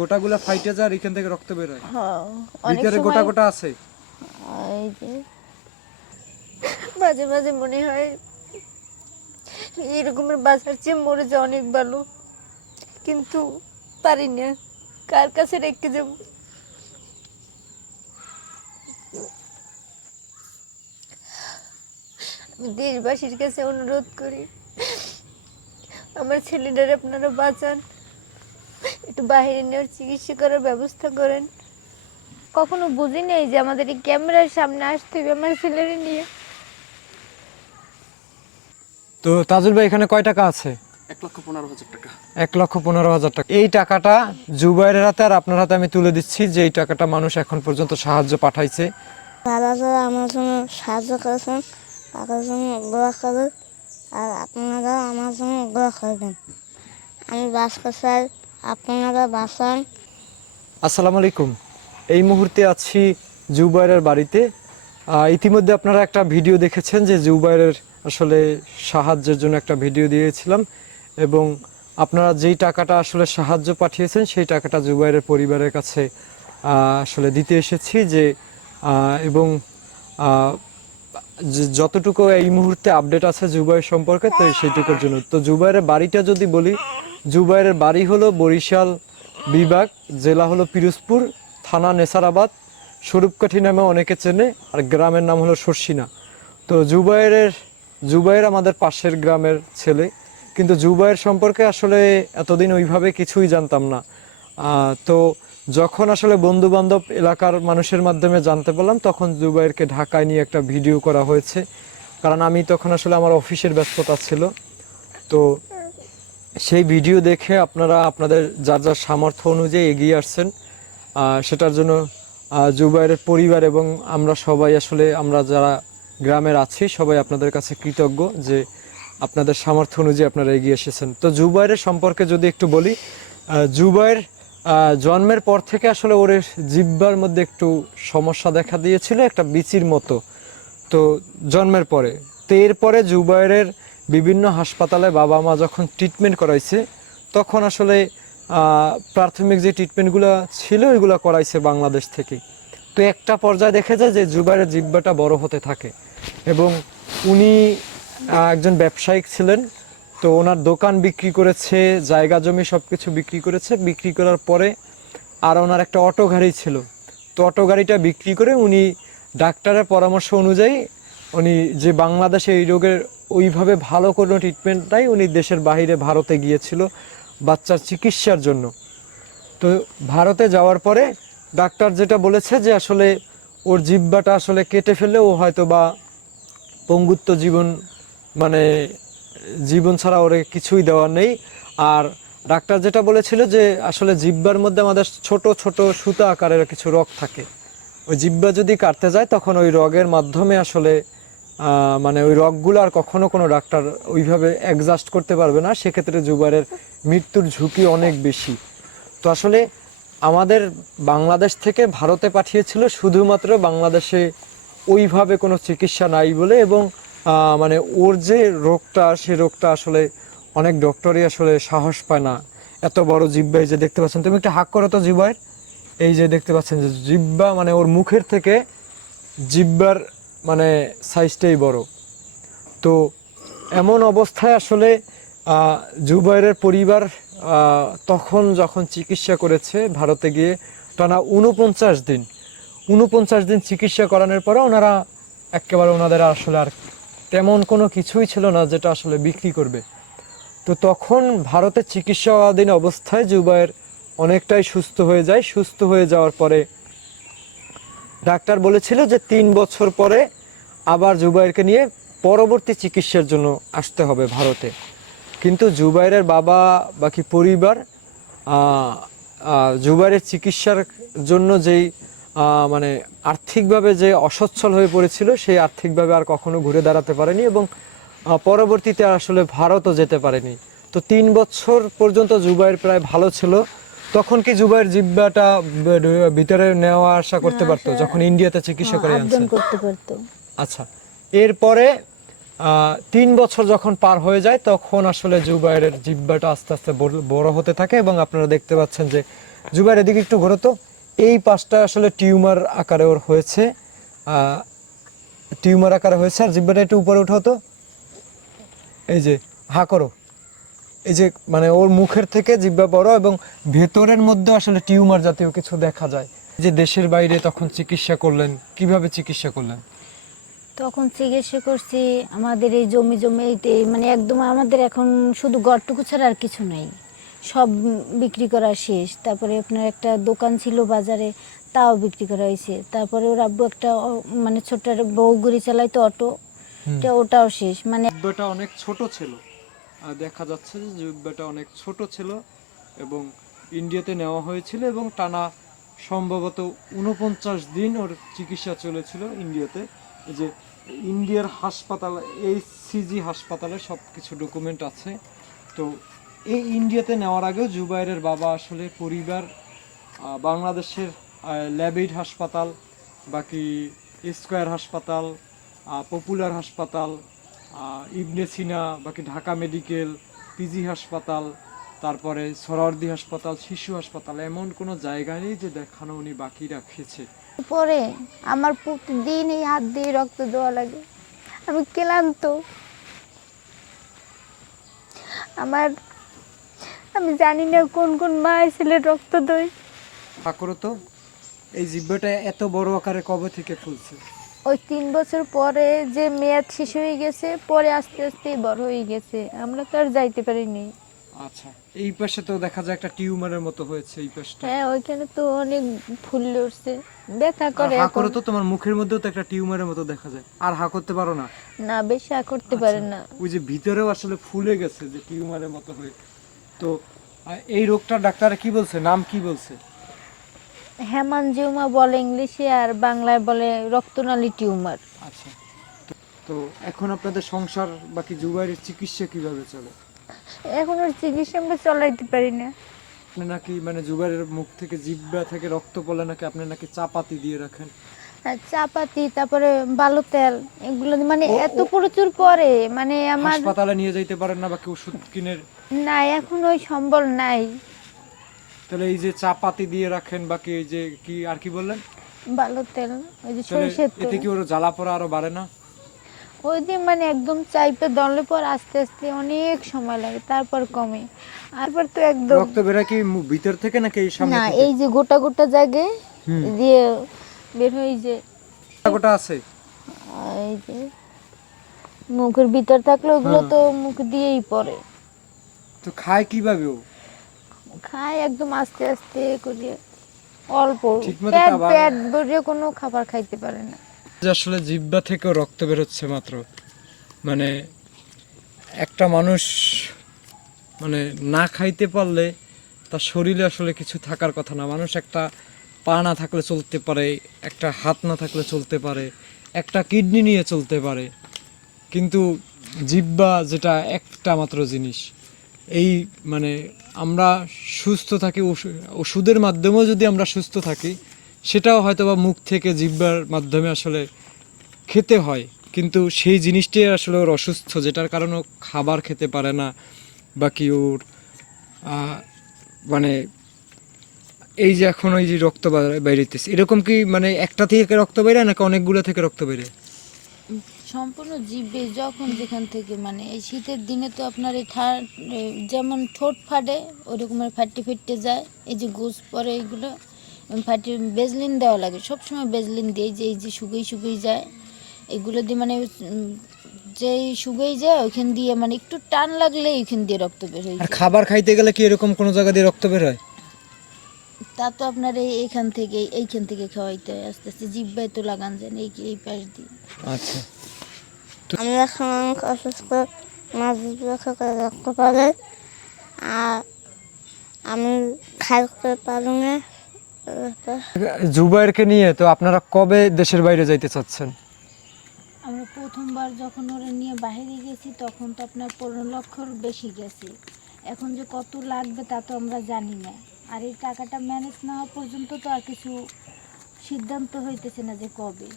গোটাগুলা ফাইটে যায় আর এখান থেকে রক্ত বের হয়। হ্যাঁ, অনেক ভিতরে সময় গোটা গোটা আছে। এই যে মাঝে মাঝে মনে হয় এরকমের বাঁচার চেয়ে মরে যাওয়া অনেক ভালো, কিন্তু পারি না, কার কাছে রেখে যাব। আমি দেশবাসীর কাছে অনুরোধ করি, আমার ছেলেটার আপনারা বাঁচান, একটু বাইরে নেওয়ার চিকিৎসা করার ব্যবস্থা করেন। কখনো বুঝি নেই যে আমাদের এই ক্যামেরার সামনে আসতে হবে আমার ছেলেরে নিয়ে। তো তাজুল ভাই এখানে কয় টাকা আছে? 1,15,000 টাকা। 1,15,000 টাকা। এই টাকাটা জুবাইরের হাতে আর আপনার হাতে আমি তুলে দিচ্ছি, যে এই টাকাটা মানুষ এখন পর্যন্ত সাহায্য পাঠাইছে। দাদা যারা আমার জন্য সাহায্য করেছেন তাদের জন্য দোয়া করুন, আর আপনারা আমার জন্য দোয়া করবেন। আমি বাঁচতে চাই, আপনারা বাঁচান। আসসালামু আলাইকুম। এই মুহূর্তে আছি জুবাইরের বাড়িতে। ইতিমধ্যে আপনারা একটা ভিডিও দেখেছেন যে জুবাইরের আসলে সাহায্যের জন্য একটা ভিডিও দিয়েছিলাম, এবং আপনারা যেই টাকাটা আসলে সাহায্য পাঠিয়েছেন সেই টাকাটা জুবাইরের পরিবারের কাছে আসলে দিতে এসেছি, যে এবং যতটুকু এই মুহূর্তে আপডেট আছে জুবাইর সম্পর্কে, তো সেইটুকুর জন্য। তো জুবাইরের বাড়িটা যদি বলি, জুবাইরের বাড়ি হলো বরিশাল বিভাগ, জেলা হলো পিরোজপুর, থানা নেসারাবাদ, স্বরূপকাঠি নামে অনেকে চেনে, আর গ্রামের নাম হলো সরসিনা। তো জুবাইর আমাদের পাশের গ্রামের ছেলে, কিন্তু জুবাইর সম্পর্কে আসলে এতদিন ওইভাবে কিছুই জানতাম না। তো যখন আসলে বন্ধু বান্ধব এলাকার মানুষের মাধ্যমে জানতে পারলাম, তখন জুবাইরকে ঢাকায় নিয়ে একটা ভিডিও করা হয়েছে, কারণ আমি তখন আসলে আমার অফিসের ব্যস্ততা ছিল। তো সেই ভিডিও দেখে আপনারা আপনাদের যার যার সামর্থ্য অনুযায়ী এগিয়ে আসছেন, সেটার জন্য জুবাইরের পরিবার এবং আমরা সবাই আসলে, আমরা যারা গ্রামের আছি সবাই আপনাদের কাছে কৃতজ্ঞ যে আপনাদের সামর্থ্য অনুযায়ী আপনারা এগিয়ে এসেছেন। তো জুবাইরের সম্পর্কে যদি একটু বলি, জুবাইর জন্মের পর থেকে আসলে ওর জিহ্বার মধ্যে একটু সমস্যা দেখা দিয়েছিল, একটা বিচির মতো। তো জন্মের পরে, তো এরপরে জুবাইরের বিভিন্ন হাসপাতালে বাবা মা যখন ট্রিটমেন্ট করাইছে, তখন আসলে প্রাথমিক যে ট্রিটমেন্টগুলো ছিল ওইগুলো করাইছে বাংলাদেশ থেকে। তো একটা পর্যায়ে দেখা যায় যে জুবাইরের জিহ্বাটা বড় হতে থাকে, এবং উনি একজন ব্যবসায়িক ছিলেন। তো ওনার দোকান বিক্রি করেছে, জায়গা জমি সব কিছু বিক্রি করেছে। বিক্রি করার পরে আর ওনার একটা অটো গাড়ি ছিল, তো অটো গাড়িটা বিক্রি করে উনি ডাক্তারের পরামর্শ অনুযায়ী উনি যে বাংলাদেশে এই রোগের ওইভাবে ভালো কোনো ট্রিটমেন্ট নাই, উনি দেশের বাইরে ভারতে গিয়েছিল বাচ্চার চিকিৎসার জন্য। তো ভারতে যাওয়ার পরে ডাক্তার যেটা বলেছে যে আসলে ওর জিহ্বাটা আসলে কেটে ফেললে ও হয়তো বা পঙ্গুত্ব জীবন, মানে জীবন ছাড়া ওরে কিছুই দেওয়ার নেই। আর ডাক্তার যেটা বলেছিল যে আসলে জিহ্বার মধ্যে আমাদের ছোট ছোট সুতা আকারের কিছু রগ থাকে, ওই জিহ্বা যদি কাটতে যায় তখন ওই রগের মাধ্যমে আসলে মানে ওই রগগুলো আর কখনো কোনো ডাক্তার ওইভাবে অ্যাডজাস্ট করতে পারবে না, সেক্ষেত্রে জুবাইরের মৃত্যুর ঝুঁকি অনেক বেশি। তো আসলে আমাদের বাংলাদেশ থেকে ভারতে পাঠিয়েছিল শুধুমাত্র বাংলাদেশে ওইভাবে কোনো চিকিৎসা নাই বলে, এবং মানে ওর যে রোগটা, সে রোগটা আসলে অনেক ডক্টরই আসলে সাহস পায় না। এত বড় জিহ্বা, এই যে দেখতে পাচ্ছেন, তুমি একটা হাক করো তো জিহ্বার, এই যে দেখতে পাচ্ছেন যে জিহ্বা, মানে ওর মুখের থেকে জিহ্বার মানে সাইজটাই বড়। তো এমন অবস্থায় আসলে জুবাইরের পরিবার তখন যখন চিকিৎসা করেছে ভারতে গিয়ে, টানা 49 দিন চিকিৎসা করানোর পরে ওনারা একেবারে, ওনাদের আসলে আর তেমন কোনো কিছুই ছিল না যেটা আসলে বিক্রি করবে। তো তখন ভারতে চিকিৎসাধীন অবস্থায় জুবাইর অনেকটাই সুস্থ হয়ে যায়। সুস্থ হয়ে যাওয়ার পরে ডাক্তার বলেছিল যে 3 বছর পরে আবার জুবাইরকে নিয়ে পরবর্তী চিকিৎসার জন্য আসতে হবে ভারতে। কিন্তু জুবাইরের বাবা বাকি পরিবার জুবাইরের চিকিৎসার জন্য যেই মানে আর্থিকভাবে যে অসচ্ছল হয়ে পড়েছিল, সেই আর্থিকভাবে আর কখনো ঘুরে দাঁড়াতে পারেনি, এবং পরবর্তীতে আসলে ভারতও যেতে পারেনি। তো 3 বছর পর্যন্ত জুবাইর প্রায় ভালো ছিল। তখন কি জুবাইর জিহ্বাটা ভিতরে নেওয়া আসা করতে পারতো যখন ইন্ডিয়াতে চিকিৎসা করে আনছে? করতে পারতো। আচ্ছা, এরপরে 3 বছর যখন পার হয়ে যায় তখন আসলে জুবাইরের জিহ্বাটা আস্তে আস্তে বড় হতে থাকে, এবং আপনারা দেখতে পাচ্ছেন যে জুবাইর এদিকে একটু ঘোরো তো। এই পাশটা আসলে টিউমার আকারে ওর হয়েছে, টিউমার আকারে হয়েছে। আর জিহ্বাটা একটু উপরে উঠাও তো, এই যে হা করো। এই যে মানে ওর মুখের থেকে জিহ্বা বড় এবং ভেতরের মধ্যে আসলে টিউমার জাতীয় কিছু দেখা যায়। যে দেশের বাইরে তখন চিকিৎসা করলেন, কিভাবে চিকিৎসা করলেন? তখন চিকিৎসা করছি আমাদের এই জমি জমিতে, মানে একদম আমাদের এখন শুধু গড়টুকু ছাড়া আর কিছু নাই, সব বিক্রি করা শেষ। তারপরে আপনার একটা দোকান ছিল বাজারে, তাও বিক্রি করা হয়েছে। তারপরে ওর আব্বু একটা মানে ছোট্ট একটা বউগুড়ি চালাইতো অটো, ওটাও শেষ। মানে জিহ্বাটা অনেক ছোট ছিল, দেখা যাচ্ছে যে জিহ্বাটা অনেক ছোট ছিল এবং ইন্ডিয়াতে নেওয়া হয়েছিল এবং টানা সম্ভবত 49 দিন ওর চিকিৎসা চলেছিল ইন্ডিয়াতে। এই যে ইন্ডিয়ার হাসপাতাল, এই সিজি হাসপাতালে সব কিছু ডকুমেন্ট আছে। তো এই ইন্ডিয়াতে নেওয়ার আগেও জুবাইরের বাবা আসলে পরিবার বাংলাদেশের ল্যাবেইড হাসপাতাল, বাকি স্কয়ার হাসপাতাল, পপুলার হাসপাতাল, ইবনে সিনা, বাকি ঢাকা মেডিকেল, পিজি হাসপাতাল, তারপরে সোহরাওয়ার্দী হাসপাতাল, শিশু হাসপাতাল, এমন কোনো জায়গা নেই যে দেখানো উনি বাকি রাখেছে। পরে আমার প্রতিদিন এই হাত দিয়ে রক্ত দেওয়া লাগে, আমি ক্লান্ত। আমার আমি জানি না কোন কোন মায়ের ছেলে রক্ত দেয়। করো তো, এই জিহ্বাটা এত বড় আকারে কবে থেকে ফুলছে? ওই 3 বছর পরে যে মেয়াদ শেষ হয়ে গেছে, পরে আস্তে আস্তে বড় হয়ে গেছে, আমরা তো আর যাইতে পারিনি। আচ্ছা, এই পাশে তো দেখা যায় একটা টিউমারের মতো হয়েছে এই পাশটা। হ্যাঁ, ওইখানে তো অনেক ফুল উঠছে, ব্যথা আর করে হা এখন। করো তো, তোমার মুখের মধ্যেও তো একটা টিউমারের মতো দেখা যায়। আর হা করতে পারো না? না, বেশি করতে পারেন না। ওই যে ভিতরেও আসলে ফুলে গেছে যে টিউমারের মতো হয়ে। তো এই রোগটা ডাক্তার কি বলছে, নাম কি বলছে? হেমানজিওমা বলে ইংলিশে, আর বাংলায় বলে রক্তনালী টিউমার। আচ্ছা, তো এখন আপনাদের সংসার বাকি জুবাইরের চিকিৎসা কিভাবে চলে? এখন ওর চিকিৎসা আমরা চলাইতে পারি না। আপনি নাকি মানে জুবাইরের মুখ থেকে, জিহ্বা থেকে রক্ত পড়লে নাকি আপনি নাকি চাপাতি দিয়ে রাখেন? আর চাপাতি, তারপরে বালো তেল, এগুলো মানে এত প্রচুর পরে, মানে আমার হাসপাতালে নিয়ে যাইতে পারেন না বাকি ওষুধ কিনে? না, এখন ওই সম্বল নাই। তাহলে এই যে চাপাতি দিয়ে রাখেন, বাকি এই যে কি আর কি বললেন, বালো তেল, ওই যে তাহলে সরষের এতে তেল, কি ওর জ্বালা পোড়া আরো বাড়ে না? ওই দিন মানে একদম চাইপে দলে পর আস্তে আস্তে অনেক সময় লাগে, তারপর কমে। তারপর তো একদম রক্ত বেরা কি ভিতর থেকে নাকি এই সামনে না, থেকে? এই যে গোটা গোটা জায়গায় দিয়ে বের হয়ে যে গোটা আছে। এই যে মুখের ভিতর থাকলে ওগুলো তো মুখ দিয়েই পড়ে। তো খায় কিভাবে ও? খায় একদম আস্তে আস্তে করে, অল্প, ঠিকমতো পেট খাবার- পেট ভরে কোনো খাবার খাইতে পারে না। যে আসলে জিহ্বা থেকেও রক্ত বেরোচ্ছে মাত্র, মানে একটা মানুষ মানে না খাইতে পারলে তার শরীরে আসলে কিছু থাকার কথা না। মানুষ একটা পা না থাকলে চলতে পারে, একটা হাত না থাকলে চলতে পারে, একটা কিডনি নিয়ে চলতে পারে, কিন্তু জিহ্বা যেটা একটা মাত্র জিনিস, এই মানে আমরা সুস্থ থাকি ওষুধের মাধ্যমেও যদি আমরা সুস্থ থাকি, সেটাও হয়তো বা মুখ থেকে জিহ্বার মাধ্যমে আসলে খেতে হয়, কিন্তু সেই জিনিসটাই আসলে ওর অসুস্থ, যেটার কারণে ও খাবার খেতে পারে না। বাকি ওর মানে এই যে এখন ওই যে রক্ত বাইরেতেছে, এরকম কি মানে একটা থেকে রক্ত বেরোয় নাকি অনেকগুলো থেকে রক্ত বেরোয়? সম্পূর্ণ জিভে যখন যেখান থেকে, মানে এই শীতের দিনে তো আপনার এই যেমন ঠোঁট ফাটে ওরকমের ফাটতে ফিটতে যায়, এই যে গোস পরে এইগুলো ফাটে, বেজলিন দেওয়া লাগে সবসময়, বেজলিন দিয়ে এই যে শুকিয়ে যায় এগুলো দিয়ে, মানে যেই শুকিয়ে যায় ওইখান দিয়ে মানে একটু টান লাগলে ওইখান দিয়ে রক্ত বের হয়ে আর যায়। খাবার খাইতে গেলে কি এরকম কোনো জায়গা দিয়ে রক্ত বের হয়? তা তো আপনার এইখান থেকে খাওয়াইতে হয়, আস্তে আস্তে জিভ্বায় তো লাগান যায় না, এই পাশ দিয়ে। আচ্ছা, আমি এখন অনেক অসুস্থ, মাছ থেকে রক্ত পড়ে, আর আমি খাইতে পারি না। জুবাইরকে নিয়ে তো আপনারা কবে দেশের বাইরে যাইতে চাচ্ছেন? আমরা প্রথমবার যখন ওরা নিয়ে বাইরে গেছি তখন তো আপনার 15 লক্ষর বেশি গেছে, এখন যে কত লাগবে তা তো আমরা জানি না। আর এই টাকাটা ম্যানেজ না হওয়া পর্যন্ত তো আর কিছু সিদ্ধান্ত হইতেছে না যে কবে।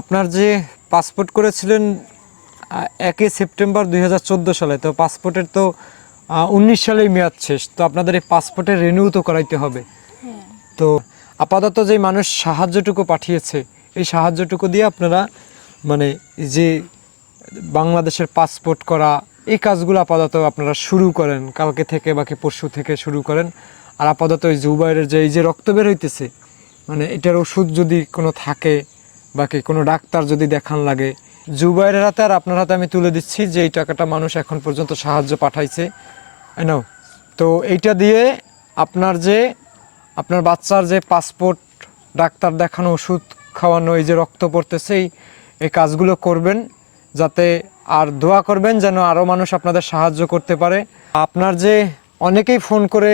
আপনার যে পাসপোর্ট করেছিলেন 1 সেপ্টেম্বর 2014 সালে, তো পাসপোর্টের তো 19 সালেই মেয়াদ শেষ, তো আপনাদের এই পাসপোর্টের রিনিউ তো করাইতে হবে। হ্যাঁ। তো আপাতত যে মানুষ সাহায্যটুকু পাঠিয়েছে এই সাহায্যটুকু দিয়ে আপনারা মানে যে বাংলাদেশের পাসপোর্ট করা এই কাজগুলো আপাতত আপনারা শুরু করেন, কালকে থেকে বাকি পরশু থেকে শুরু করেন। আর আপাতত ওই জুবাইরের যে এই যে রক্ত বের হইতেছে, মানে এটার ওষুধ যদি কোনো থাকে বাকি কোনো ডাক্তার যদি দেখান লাগে, জুবাইরের হাতে আর আপনার হাতে আমি তুলে দিচ্ছি যে এই টাকাটা মানুষ এখন পর্যন্ত সাহায্য পাঠাইছে। নাও, তো এইটা দিয়ে আপনার বাচ্চার যে পাসপোর্ট, ডাক্তার দেখানো, ওষুধ খাওয়ানো, এই যে রক্ত পড়তেছে এই কাজগুলো করবেন, যাতে আর দোয়া করবেন যেন আরও মানুষ আপনাদের সাহায্য করতে পারে। আপনার যে অনেকেই ফোন করে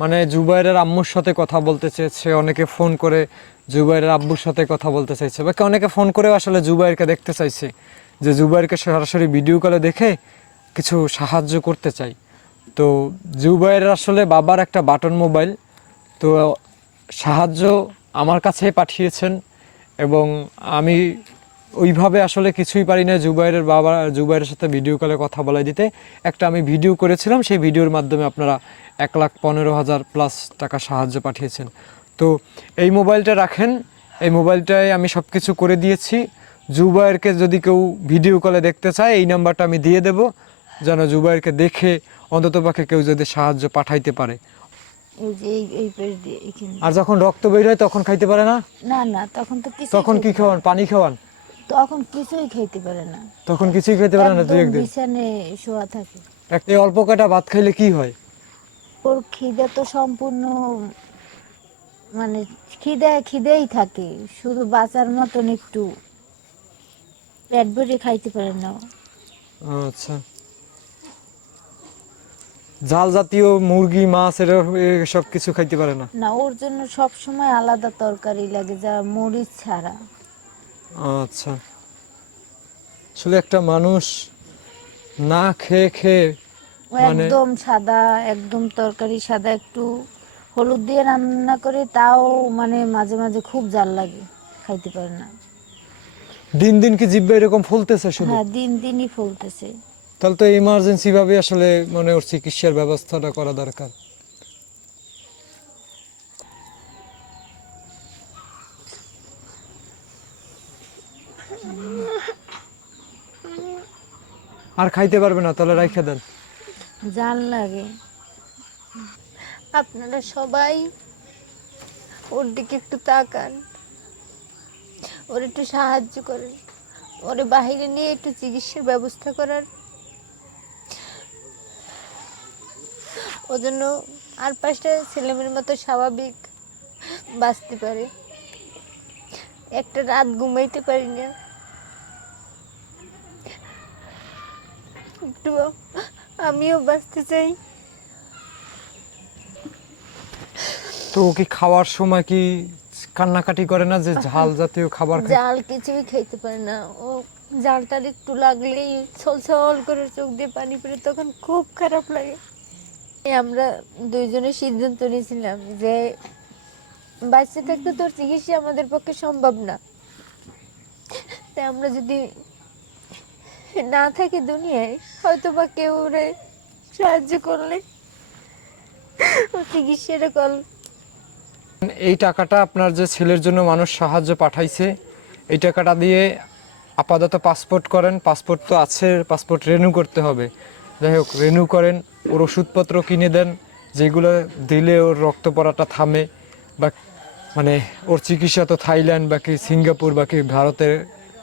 মানে জুবাইরের আম্মুর সাথে কথা বলতে চেয়েছে, অনেকে ফোন করে জুবাইরের আব্বুর সাথে কথা বলতে চাইছে, বা অনেকে ফোন করেও আসলে জুবাইরকে দেখতে চাইছে, যে জুবাইরকে সরাসরি ভিডিও কলে দেখে কিছু সাহায্য করতে চাই। তো জুবাইরের আসলে বাবার একটা বাটন মোবাইল, তো সাহায্য আমার কাছে পাঠিয়েছেন এবং আমি ওইভাবে আসলে কিছুই পারি না জুবাইরের সাথে ভিডিও কলে কথা বলাই দিতে। একটা আমি ভিডিও করেছিলাম, সেই ভিডিওর মাধ্যমে আপনারা 1,15,000 প্লাস টাকা সাহায্য পাঠিয়েছেন। তো এই মোবাইলটা রাখেন, এই মোবাইলটায় আমি সব কিছু করে দিয়েছি। জুবাইরকে যদি কেউ ভিডিও কলে দেখতে চায় এই নাম্বারটা আমি দিয়ে দেব, যেন জুবাইরকে দেখে অন্ততপক্ষে কেউ যদি সাহায্য পাঠাইতে পারে। এই যে এই পেজ দিয়ে এখানে। আর যখন রক্ত বের হয় তখন খাইতে পারে না? না না, তখন তো কিছু, তখন কি খাওয়ান? পানি খাওয়ান? তখন কিছুই খাইতে পারে না, তখন কিছুই খেতে পারে না, দুই একদম একদিন বিছানায় শোয়া থাকে। একটা অল্প কটা ভাত খাইলে কি হয়? ওর খিদে তো সম্পূর্ণ মানে খিদেই থাকে, শুধু বাঁচার মতন একটু পেট ভরে খাইতে পারে না ও। আচ্ছা, ঝাল জাতীয় মুরগি, মাছ সব কিছু খাইতে পারে না? না, ওর জন্য সব সময় আলাদা তরকারি লাগে, যা মরিচ ছাড়া। আচ্ছা, আসলে একটা মানুষ না খেয়ে খেয়ে ও মানে একদম সাদা, একদম তরকারি সাদা, একটু হলুদ দিয়ে রান্না করে তাও মানে মাঝে মাঝে খুব জাল লাগে, খাইতে পারে না। দিন দিন কি জিহ্বা এরকম ফুলতেছে শুধু? হ্যাঁ, দিন দিনই ফুলতেছে। তাহলে তো ইমার্জেন্সি ভাবে আসলে মানে ওর চিকিৎসার ব্যবস্থাটা করা দরকার। আর খাইতে পারবে না, তাহলে রাইখা দেন। জাল লাগে। আপনারা সবাই ওর দিকে একটু তাকান, ওর একটু সাহায্য করেন, ওরে বাইরে নিয়ে একটু চিকিৎসার ব্যবস্থা করার, ও জন্য আর 5টা ছেলেমেয়ের মতো স্বাভাবিক বাঁচতে পারে। একটা রাত ঘুমাইতে পারি না, একটু আমিও বাঁচতে চাই। তো ও কি খাওয়ার সময় কি কান্নাকাটি করে না যে ঝাল জাতীয় খাবার খায়? জাল কিছুই খাইতে পারে না ও, জালটার একটু লাগলেই ছলছল করে চোখ দিয়ে পানি পড়ে, তখন খুব খারাপ লাগে। আমরা দুইজনে সিদ্ধান্ত নিয়েছিলাম যে বাচ্চা থাকতে তোর চিকিৎসা আমাদের পক্ষে সম্ভব না, তাই আমরা যদি না থাকি দুনিয়ায়, হয়তো বা কেউ ওরে সাহায্য করলে ও চিকিৎসাটা কর। এই টাকাটা আপনার যে ছেলের জন্য মানুষ সাহায্য পাঠাইছে, এই টাকাটা দিয়ে আপাতত পাসপোর্ট করেন। পাসপোর্ট তো আছে, পাসপোর্ট রিনিউ করতে হবে। যাই হোক, রিনিউ করেন, ওর ওষুধপত্র কিনে দেন, যেগুলো দিলে ওর রক্ত পড়াটা থামে, বা মানে ওর চিকিৎসা তো থাইল্যান্ড বাকি সিঙ্গাপুর বাকি ভারতে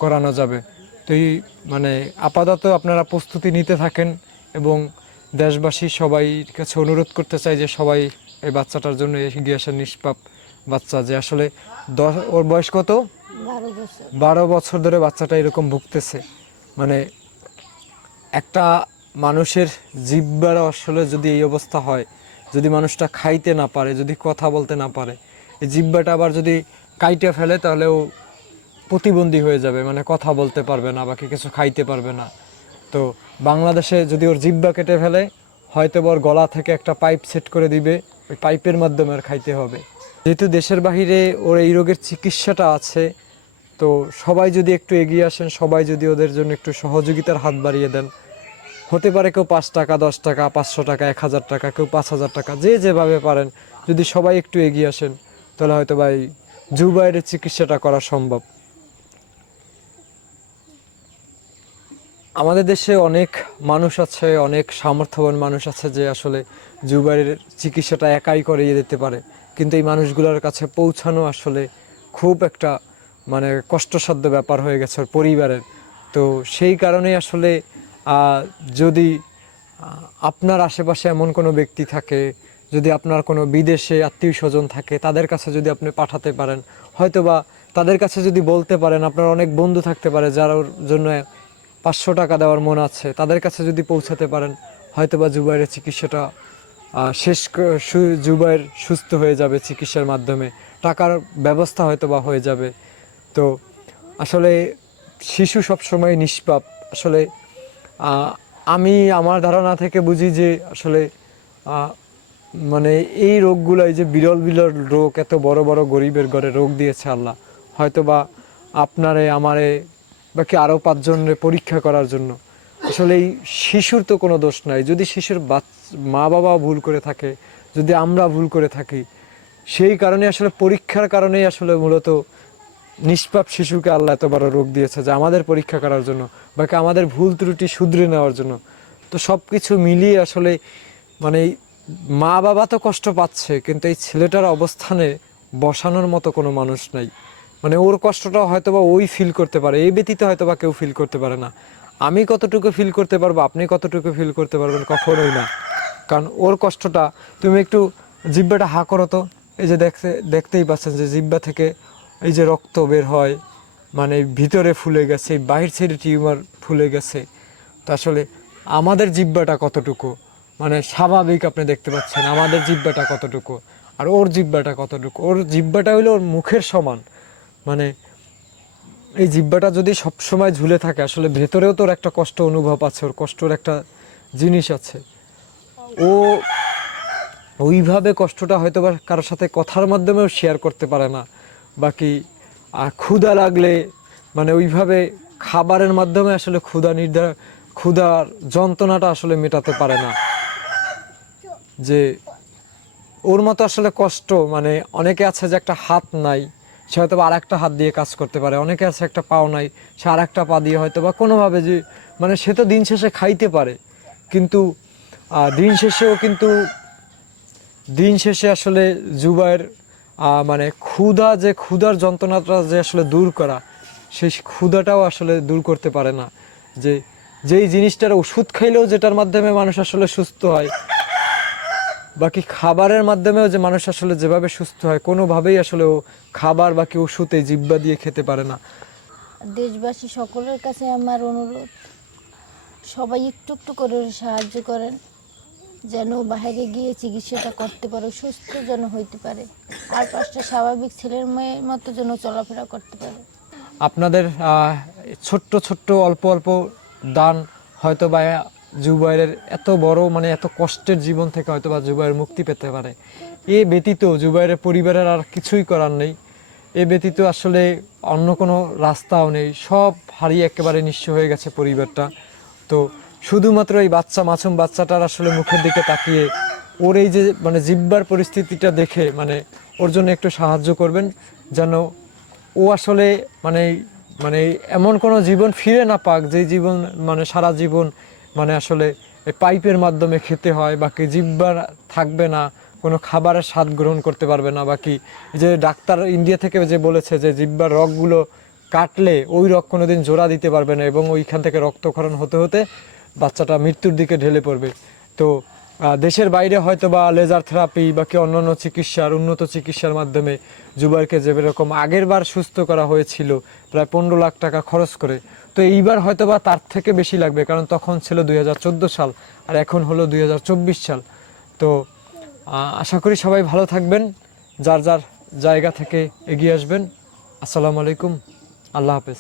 করানো যাবে। তো এই মানে আপাতত আপনারা প্রস্তুতি নিতে থাকেন, এবং দেশবাসী সবাই কাছে অনুরোধ করতে চাই যে সবাই এই বাচ্চাটার জন্য এগিয়ে আসেন। নিষ্পাপ বাচ্চা যে আসলে ওর বয়স কত? 12 বছর। 12 বছর ধরে বাচ্চাটা এরকম ভুগতেছে। মানে একটা মানুষের জিহ্বার আসলে যদি এই অবস্থা হয়, যদি মানুষটা খাইতে না পারে, যদি কথা বলতে না পারে, এই জিহ্বাটা আবার যদি কাইটে ফেলে তাহলেও প্রতিবন্ধী হয়ে যাবে, মানে কথা বলতে পারবে না, বাকি কিছু খাইতে পারবে না। তো বাংলাদেশে যদি ওর জিহ্বা কেটে ফেলে, হয়তো ওর গলা থেকে একটা পাইপ সেট করে দিবে, ওই পাইপের মাধ্যমে আর খাইতে হবে। যেহেতু দেশের বাহিরে ওর এই রোগের চিকিৎসাটা আছে, তো সবাই যদি একটু এগিয়ে আসেন, সবাই যদি ওদের জন্য একটু সহযোগিতার হাত বাড়িয়ে দেন, হতে পারে কেউ 5 টাকা, 10 টাকা, 500 টাকা, 1000 টাকা, কেউ 5000 টাকা, যে যেভাবে পারেন যদি সবাই একটু এগিয়ে আসেন তাহলে হয়তো বা এই জুবাইরের চিকিৎসাটা করা সম্ভব। আমাদের দেশে অনেক মানুষ আছে, অনেক সামর্থ্যবান মানুষ আছে যে আসলে জুবাইরের চিকিৎসাটা একাই করিয়ে দিতে পারে, কিন্তু এই মানুষগুলোর কাছে পৌঁছানো আসলে খুব একটা মানে কষ্টসাধ্য ব্যাপার হয়ে গেছে ওর পরিবারের। তো সেই কারণেই আসলে যদি আপনার আশেপাশে এমন কোনো ব্যক্তি থাকে, যদি আপনার কোনো বিদেশে আত্মীয় স্বজন থাকে, তাদের কাছে যদি আপনি পাঠাতে পারেন, হয়তোবা তাদের কাছে যদি বলতে পারেন, আপনার অনেক বন্ধু থাকতে পারে যার ওর জন্য 500 টাকা দেওয়ার মন আছে, তাদের কাছে যদি পৌঁছাতে পারেন, হয়তোবা জুবাইরের চিকিৎসাটা জুবাইর সুস্থ হয়ে যাবে চিকিৎসার মাধ্যমে, টাকার ব্যবস্থা হয়তোবা হয়ে যাবে। তো আসলে শিশু সবসময় নিষ্পাপ। আসলে আমি আমার ধারণা থেকে বুঝি যে আসলে মানে এই রোগগুলো, এই যে বিরল বিরল রোগ, এত বড় বড় গরিবের ঘরে রোগ দিয়েছে আল্লাহ, হয়তোবা আপনারে আমারে বাকি আরও 5 জনের পরীক্ষা করার জন্য। আসলে এই শিশুর তো কোনো দোষ নাই। যদি শিশুর মা বাবা ভুল করে থাকে, যদি আমরা ভুল করে থাকি, সেই কারণে আসলে পরীক্ষার কারণেই আসলে মূলত নিষ্পাপ শিশুকে আল্লাহ এত বড় রোগ দিয়েছে, যে আমাদের পরীক্ষা করার জন্য, বাকি আমাদের ভুল ত্রুটি শুধরে নেওয়ার জন্য। তো সব কিছু মিলিয়ে আসলে মানে মা বাবা তো কষ্ট পাচ্ছে, কিন্তু এই ছেলেটার অবস্থানে বসানোর মতো কোনো মানুষ নাই। মানে ওর কষ্টটা হয়তোবা ওই ফিল করতে পারে, এই ব্যতীত হয়তোবা কেউ ফিল করতে পারে না। আমি কতটুকু ফিল করতে পারবো, আপনি কতটুকু ফিল করতে পারবেন, কখনোই না। কারণ ওর কষ্টটা, তুমি একটু জিহ্বাটা হা করো তো, এই যে দেখতেই পাচ্ছেন যে জিহ্বা থেকে এই যে রক্ত বের হয়, মানে ভিতরে ফুলে গেছে, বাহির সাইডে টিউমার ফুলে গেছে। তো আসলে আমাদের জিহ্বাটা কতটুকু মানে স্বাভাবিক, আপনি দেখতে পাচ্ছেন আমাদের জিহ্বাটা কতটুকু, আর ওর জিহ্বাটা কতটুকু। ওর জিহ্বাটা হইলো ওর মুখের সমান। মানে এই জিহ্বাটা যদি সবসময় ঝুলে থাকে, আসলে ভেতরেও তোর একটা কষ্ট অনুভব আছে, ওর কষ্টর একটা জিনিস আছে। ও ওইভাবে কষ্টটা হয়তো বা কারোর সাথে কথার মাধ্যমেও শেয়ার করতে পারে না। বাকি ক্ষুধা লাগলে মানে ওইভাবে খাবারের মাধ্যমে আসলে ক্ষুধার যন্ত্রণাটা আসলে মেটাতে পারে না। যে ওর মতো আসলে কষ্ট, মানে অনেকে আছে যে একটা হাত নাই, সে হয়তো আর একটা হাত দিয়ে কাজ করতে পারে, অনেকে আছে একটা পাও নাই, সে আর একটা পা দিয়ে হয়তো বা কোনোভাবে যে মানে সে তো দিন শেষে খাইতে পারে, কিন্তু দিন শেষে আসলে জুবাইর মানে ক্ষুধার যন্ত্রণাটা যে আসলে দূর করা, সেই ক্ষুধাটাও আসলে দূর করতে পারে না। যেই জিনিসটার ওষুধ খাইলেও যেটার মাধ্যমে মানুষ আসলে সুস্থ হয়, বাকি খাবারের মাধ্যমেও যে মানুষ আসলে যেভাবে সুস্থ হয়, কোনোভাবেই আসলে ও খাবার বাকি ওষুধ এই জিহ্বা দিয়ে খেতে পারে না। দেশবাসী সকলের কাছে আমার অনুরোধ, সবাই একটু একটু করে ওর সাহায্য করেন, যেন বাইরে গিয়ে চিকিৎসাটা করতে পারে, সুস্থ যেন হইতে পারে, আর 5টা স্বাভাবিক ছেলের মেয়ের মতো যেন চলাফেরা করতে পারে। আপনাদের ছোট্ট ছোট্ট অল্প অল্প দান হয়তো বা জুবাইরের এত বড় মানে এত কষ্টের জীবন থেকে হয়তো বা জুবাইর মুক্তি পেতে পারে। এ ব্যতীত জুবাইরের পরিবারের আর কিছুই করার নেই। এ ব্যতীত আসলে অন্য কোনো রাস্তাও নেই, সব হারিয়ে একেবারে নিঃস্ব হয়ে গেছে পরিবারটা। তো শুধুমাত্র এই মাসুম বাচ্চাটার আসলে মুখের দিকে তাকিয়ে ওর এই যে মানে জিহ্বার পরিস্থিতিটা দেখে মানে ওর জন্য একটু সাহায্য করবেন, যেন ও আসলে মানে মানে এমন কোনো জীবন ফিরে না পাক, যে জীবন মানে সারা জীবন মানে আসলে পাইপের মাধ্যমে খেতে হয়, বাকি জিহ্বা থাকবে না, কোনো খাবারের স্বাদ গ্রহণ করতে পারবে না। বাকি যে ডাক্তার ইন্ডিয়া থেকে যে বলেছে যে জিহ্বার রগগুলো কাটলে ওই রগ কোনোদিন জোড়া দিতে পারবে না, এবং ওইখান থেকে রক্তক্ষরণ হতে হতে বাচ্চাটা মৃত্যুর দিকে ঢেলে পড়বে। তো দেশের বাইরে হয়তো বা লেজার থেরাপি বাকি অন্যান্য উন্নত চিকিৎসার মাধ্যমে জুবাইরকে যেরকম আগের বার সুস্থ করা হয়েছিল প্রায় 15 লাখ টাকা খরচ করে, তো এইবার হয়তো বা তার থেকে বেশি লাগবে, কারণ তখন ছিল 2014 সাল আর এখন হলো 2024 সাল। তো আশা করি সবাই ভালো থাকবেন, যার যার জায়গা থেকে এগিয়ে আসবেন। আসসালামু আলাইকুম, আল্লাহ হাফেজ।